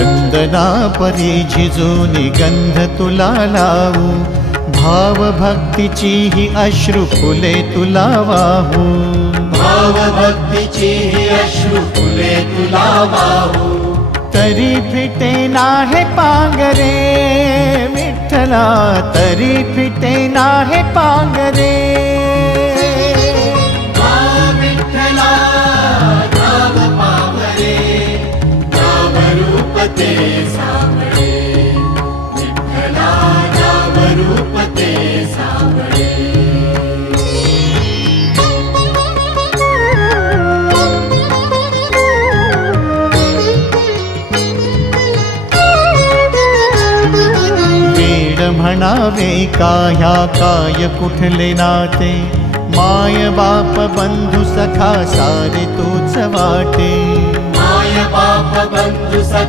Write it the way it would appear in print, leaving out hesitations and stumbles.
चंदना परी झिजूनी गंध तुला लावू, भाव भक्तीची ही अश्रु फुले तुला वाहू, भाव भक्तीची ही अश्रु फुले तुला वाहू। तरी फिटे नाहे पांगरे विठ्ठला, तरी फिटे नाहे पांगरे। विठ्ठला नाम पावरे, नाम रूप ते सावळे, विठ्ठला नाम रूप ते सावळे। म्हणावे का ह्या काय कुठले नाते, माय बाप बंधू सखा सारे तोच वाटे, माय बाप बंधु